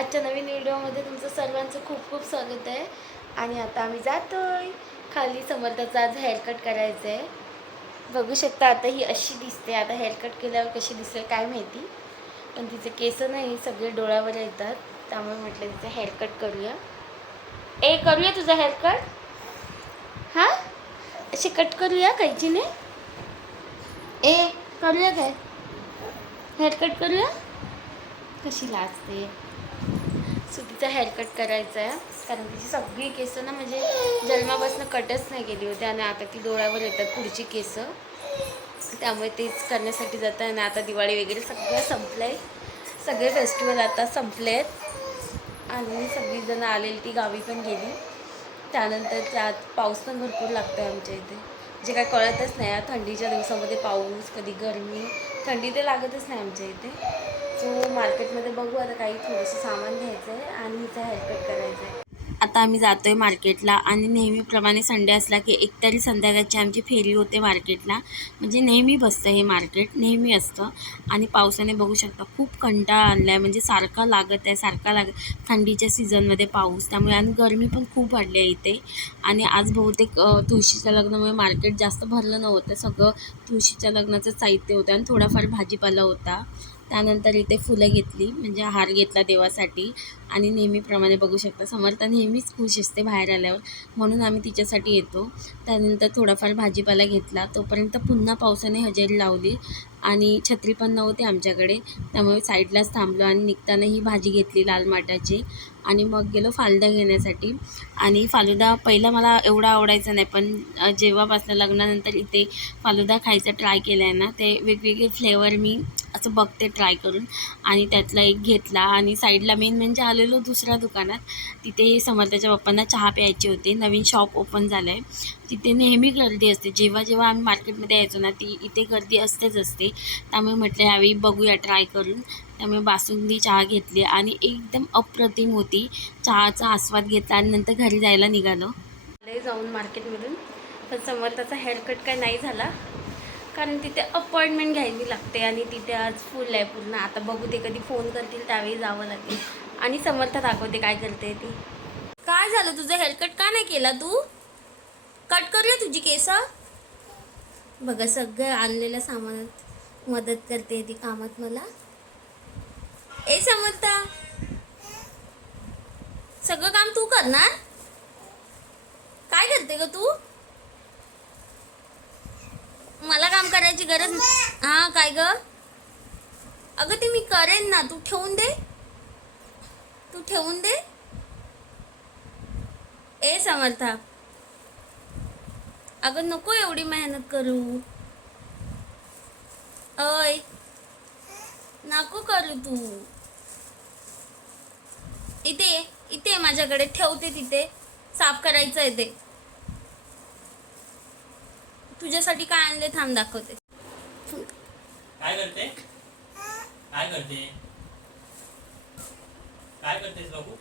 आजच्या नवीन व्हिडिओमध्ये तुमचं सर्वांचं खूप खूप स्वागत आहे. आणि आता आम्ही जातोय. खाली समर्थाचा आज हेअरकट करायचं आहे बघू शकता आता ही अशी दिसते. आता हेअरकट केल्यावर कशी दिसते काय माहिती. पण तिचे केस नाही सगळे डोळ्यावर येतात. त्यामुळे म्हटलं तिचं हेअरकट करूया. ए करूया तुझा हेअरकट हां? असे कट करूया कैचीने ए करूया काय? हेअरकट करूया? कशी लाजते. सो हेअरकट करायचा आहे कारण तिची सगळी केसं ना म्हणजे जन्मापासून कटच नाही केली होती आणि आता ती डोळ्यावर येतात पुढची केसं. त्यामुळे तेच करण्यासाठी जातं आणि आता दिवाळी वगैरे सगळं संपलं आहे सगळे फेस्टिवल आता संपले आहेत आणि सगळीजणं आलेली ती गावी पण गेली. त्यानंतर त्यात पाऊस पण भरपूर लागतो आहे आमच्या इथे. जे काय कळतच नाही या थंडीच्या दिवसामध्ये पाऊस कधी गरमी. थंडी तर लागतच नाही आमच्या इथे. सो मार्केटमध्ये बघू आता काही थोडंसं सामान घ्यायचं आहे आणि हिचा हेअरकट करायचा आहे आता आम्ही जातो आहे मार्केटला आणि नेहमीप्रमाणे संडे असला की एक तरी संध्याकाळची आमची फेरी होते मार्केटला. म्हणजे नेहमी बसतं हे मार्केट नेहमी असतं. आणि पावसाने बघू शकता खूप कंटाळा आणला आहे म्हणजे सारखा लागत आहे सारखा लाग थंडीच्या सीझनमध्ये पाऊस त्यामुळे आणि गरमी पण खूप वाढली आहे इथे. आणि आज बहुतेक तुळशीच्या लग्नामुळे मार्केट जास्त भरलं नव्हतं. सगळं तुळशीच्या लग्नाचं साहित्य होतं आणि थोडाफार भाजीपाला होता. त्यानंतर इथे फुलं घेतली म्हणजे हार घेतला देवासाठी. आणि नेहमीप्रमाणे बघू शकता समर्थ नेहमीच खुश असते बाहेर आल्यावर. म्हणून आम्ही तिच्यासाठी येतो. त्यानंतर थोडाफार भाजीपाला घेतला. तोपर्यंत पुन्हा पावसाने हजेरी लावली. आणि छत्री पण नव्हती आमच्याकडे. त्यामुळे साईडलाच थांबलो आणि निघताना ही भाजी घेतली लाल माठाची आणि मग गेलो फालुदा घेण्यासाठी. आणि फालुदा पहिला मला एवढा आवडायचा नाही पण जेव्हापासनं लग्नानंतर इथे फालुदा खायचा ट्राय केला आहे ना ते वेगवेगळे फ्लेवर मी असं बघते ट्राय करून. आणि त्यातला एक घेतला आणि साईडला मेन म्हणजे आलेलो दुसऱ्या दुकानात. तिथे समर्थाच्या पप्पांना चहा प्यायचे होते. नवीन शॉप ओपन झालं आहे तिथे नेहमी गर्दी असते. जेव्हा जेव्हा आम्ही मार्केटमध्ये यायचो ना ती इथे गर्दी असतेच असते. त्यामुळे म्हटलं यावेळी बघूया ट्राय करून. त्यामुळे बासुंदी चहा घेतली आणि एकदम अप्रतिम होती. चहाचा आस्वाद घेतला आणि नंतर घरी जायला निघालो. जाऊन मार्केटमधून पण समर्थाचा हेअरकट काय नाही झाला. कारण तिथे अपॉइंटमेंट घ्यायची लागते आणि तिथे आज फुल आहे पूर्ण. आता बघू ते कधी फोन करतील त्यावेळी जावं लागेल. आणि समर्थ दाखवते काय करते ती. काय झालं? तुझं हेअरकट का नाही केला तू? कट करूया तुझी केस? बघा सगळं आणलेल्या सामानात मदत करते ती कामात मला. ए समर्था सगळं काम तू करणार? काय करते ग तू? मला काम करायची गरज हा काय ग? अगं ते मी करेन ना. तू ठेवून दे. तू ठेवून दे. ए समर्था अगं नको एवढी मेहनत करू. अय नको करू तू. इथे इथे माझ्याकडे ठेवते तिथे. साफ करायचं आहे ते. तुझ्यासाठी काय आणले थांब दाखवते. काय करते? काय करते? काय करतेस बाबू?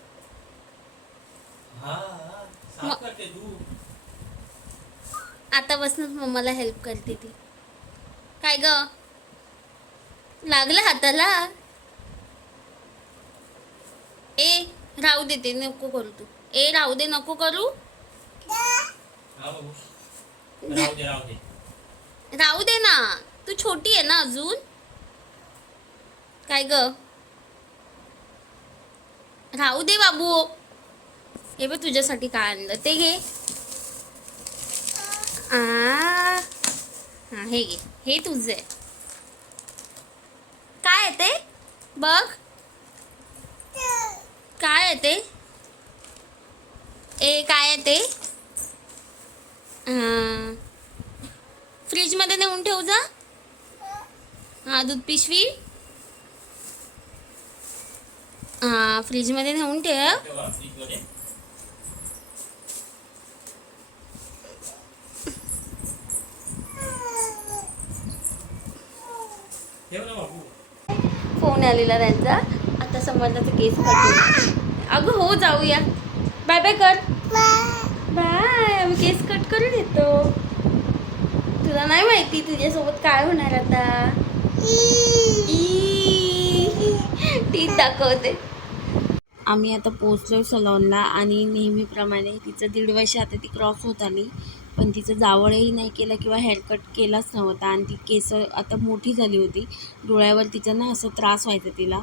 हा साफ करते तू. आतापासूनच मम्माला हेल्प करते ती. काय ग? लागलं हाताला. ए राहू दे ते नको करू तू. ए राहू दे नको करू. राहू दे ना. तू छोटी आहे ना अजून. काय ग? राहू दे बाबू. हे बघ तुझ्यासाठी काय आणलं. ते घे. आ हा हे घे. हे तुझं आहे काय आहे ते बघ. काय आहे ते? ए काय आहे ते? हा फ्रीजमध्ये नेऊन ठेव जा. हा दूध पिशवी. हा फ्रीजमध्ये नेऊन ठेव तेव्हा फ्रीजमध्ये ठेव ना आलेला त्यांचा. आता समर्थाचा केस कट अगं हो जाऊया. बाय बाय कर. बाय आम्ही केस कट करून येतो. तुला नाही माहिती तुझ्यासोबत काय होणार आता. टीथ दाखवते. आम्ही आता पोचलो सलॉनला आणि नेहमीप्रमाणे तिचं दीड वर्ष आता ती क्रॉस होत आली. पण तिचं जावळही नाही केलं किंवा हेअरकट केलाच नव्हता. आणि ती केस आता मोठी झाली होती. डोळ्यावर तिच्या ना असं त्रास व्हायचा तिला.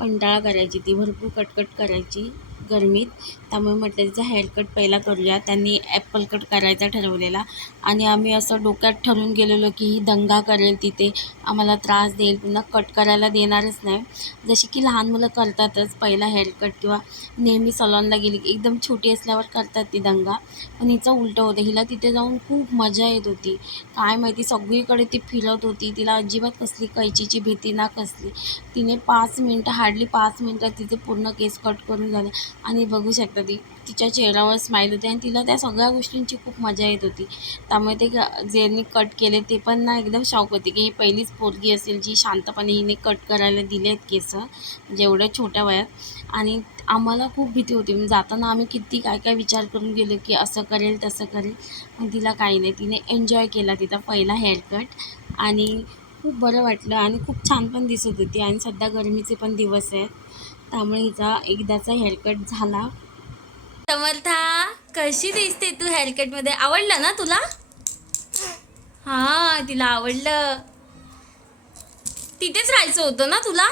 कंटाळा करायची ती. भरपूर कटकट करायची. गरमीत. त्यामुळे म्हटलं तिचा हेअरकट पहिला करूया. त्यांनी ॲपल कट करायचा ठरवलेला. आणि आम्ही असं डोक्यात ठरवून गेलेलो की ही दंगा करेल तिथे. आम्हाला त्रास देईल. पुन्हा कट करायला देणारच नाही. जशी की लहान मुलं करतातच पहिला हेअरकट किंवा नेहमी सलॉनला गेली की एकदम छोटी असल्यावर करतात ती दंगा. पण हिचं उलटं होतं. हिला तिथे जाऊन खूप मजा येत होती. काय माहिती सगळीकडे ती फिरत होती. तिला अजिबात कसली कैचीची भीती ना कसली. तिने पाच मिनटं हार्डली पाच मिनटात तिचे पूर्ण केस कट करून झाले. आणि बघू शकता ती तिच्या चेहऱ्यावर स्माईल होती आणि तिला त्या सगळ्या गोष्टींची खूप मजा येत होती. त्यामुळे ते ज्यांनी कट केले ते पण ना एकदम शॉक होते की ही पहिलीच पोरगी असेल जी शांतपणे हिने कट करायला दिले आहेत केस म्हणजे एवढ्या छोट्या वयात. आणि आम्हाला खूप भीती होती म्हणजे जाताना आम्ही किती काय काय विचार करून गेलो की असं करेल तसं करेल. पण तिला काही नाही तिने एन्जॉय केला तिचा पहिला हेअरकट आणि खूप बरं वाटलं आणि खूप छान पण दिसत होती आणि सध्या गरमीचे पण दिवस आहेत. त्यामुळे हिचा एकदाचा हेअरकट झाला. समर्था कशी दिसते तू हेअरकटमध्ये आवडलं ना तुला? हां तिला आवडलं. तिथेच राहायचं होतं ना तुला?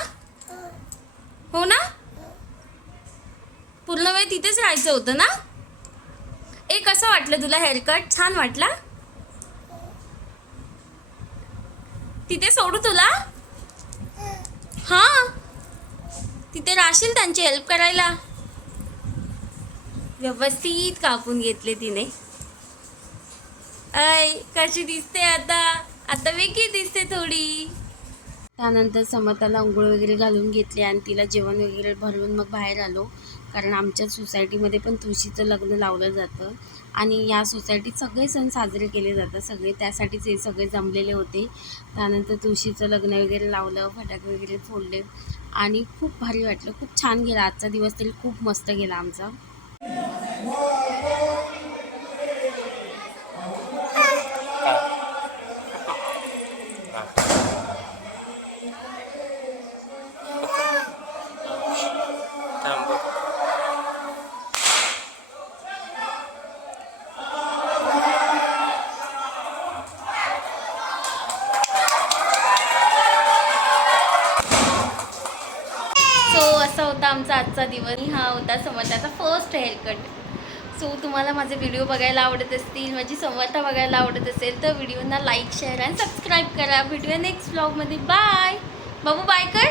हो ना? पूर्ण वेळ तिथेच राहायचं होतं ना? ए कसं वाटलं तुला हेअरकट छान वाटला? तिथे सोडू तुला? हा. तिथे राहशील त्यांची हेल्प करायला. व्यवस्थित कापून घेतले तिने. आय कशी दिसते आता? आता वेगळी दिसते थोडी. त्यानंतर समताला अंघोळ वगैरे घालून घेतले आणि तिला जेवण वगैरे भरवून मग बाहेर आलो. कारण आमच्या सोसायटीमध्ये पण तुळशीचं लग्न लावलं जातं. आणि या सोसायटीत सगळे सण साजरे केले जातात. सगळे त्यासाठीच हे सगळे जमलेले होते. त्यानंतर तुळशीचं लग्न वगैरे लावलं फटाके वगैरे फोडले. आणि खूप भारी वाटलं. खूप छान गेला. आजचा दिवस तरी खूप मस्त गेला आमचा. सो असा होता आमचा आजचा दिवस. हा होता समर्थाचा फर्स्ट हेअरकट सो तुम्हाला माझे व्हिडिओ बघायला आवडत असतील माझी समर्था बघायला आवडत असेल तर व्हिडिओना लाईक शेअर आणि सबस्क्राईब करा. व्हिडिओ नेक्स्ट ब्लॉगमध्ये बाय बाबू बाय कर.